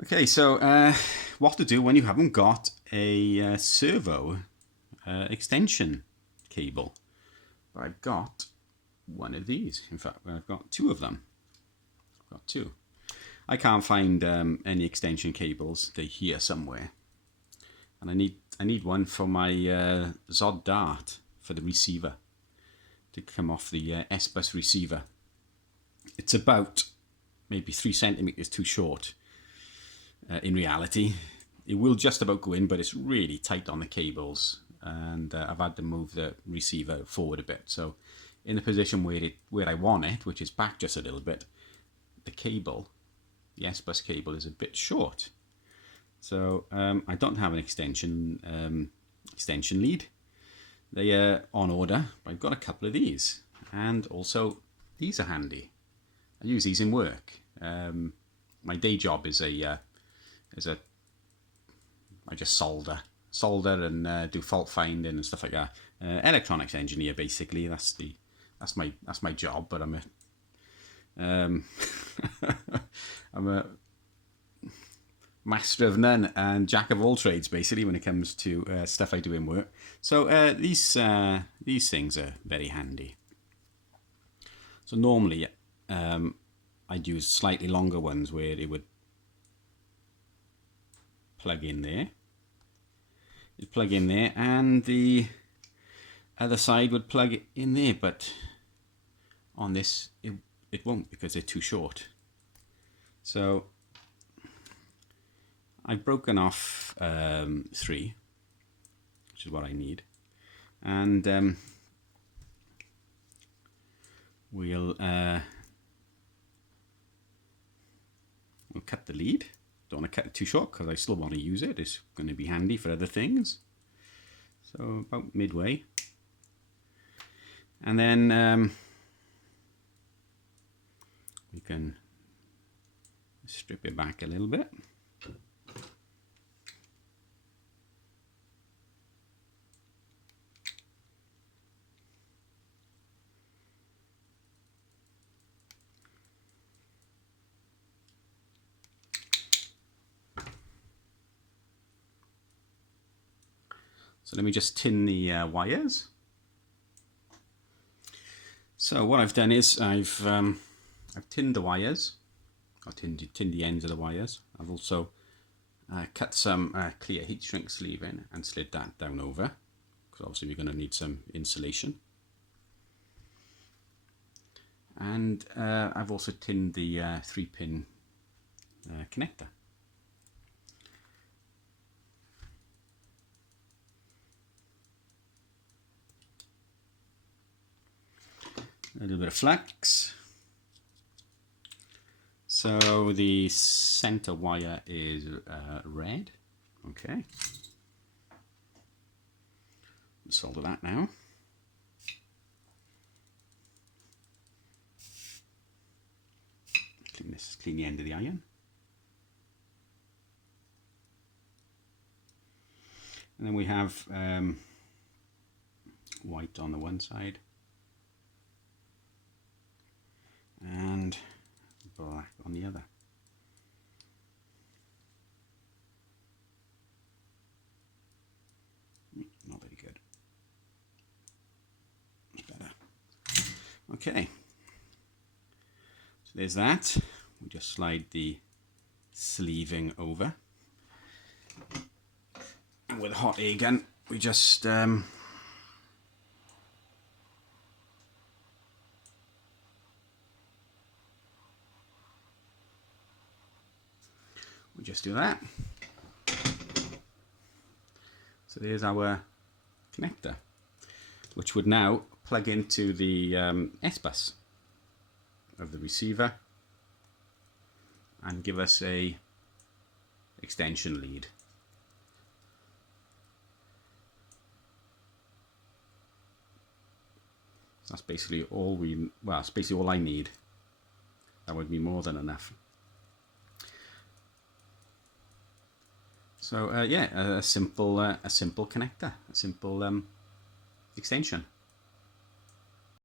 Okay, so what to do when you haven't got a servo extension cable. But I've got one of these. In fact, I've got two of them. I've got two. I can't find any extension cables. They're here somewhere, and I need one for my Zod Dart for the receiver to come off the S-Bus receiver. It's about maybe 3 centimeters too short. In reality, it will just about go in, but it's really tight on the cables, and I've had to move the receiver forward a bit. So in the position where I want it, which is back just a little bit, the cable, the S-Bus cable, is a bit short. So I don't have an extension lead. They are on order, but I've got a couple of these, and also these are handy. I use these in work. My day job is I just solder and do fault finding and stuff like that. Electronics engineer, basically. That's my job. But I'm a master of none and jack of all trades, basically, when it comes to stuff I do in work. So these things are very handy. So normally I'd use slightly longer ones where it would plug in there. You'd plug in there, and the other side would plug in there, but on this it won't, because they're too short. So I've broken off 3, which is what I need, and we'll cut the lead. Don't want to cut it too short because I still want to use it. It's going to be handy for other things. So about midway. And then we can strip it back a little bit. So let me just tin the wires. So what I've done is I've tinned the wires, or tinned the ends of the wires. I've also cut some clear heat shrink sleeve in and slid that down over, because obviously we're going to need some insulation. And I've also tinned the 3-pin connector. A little bit of flux. So the center wire is red. Okay. Let's solder that now. Clean the end of the iron. And then we have white on the one side and black on the other. Not very good. It's better. Okay. So there's that. We just slide the sleeving over. And with a hot air gun, we just do that. So there's our connector, which would now plug into the S-Bus of the receiver and give us a extension lead. So that's basically all it's basically all I need. That would be more than enough. So yeah, a simple connector, a simple extension.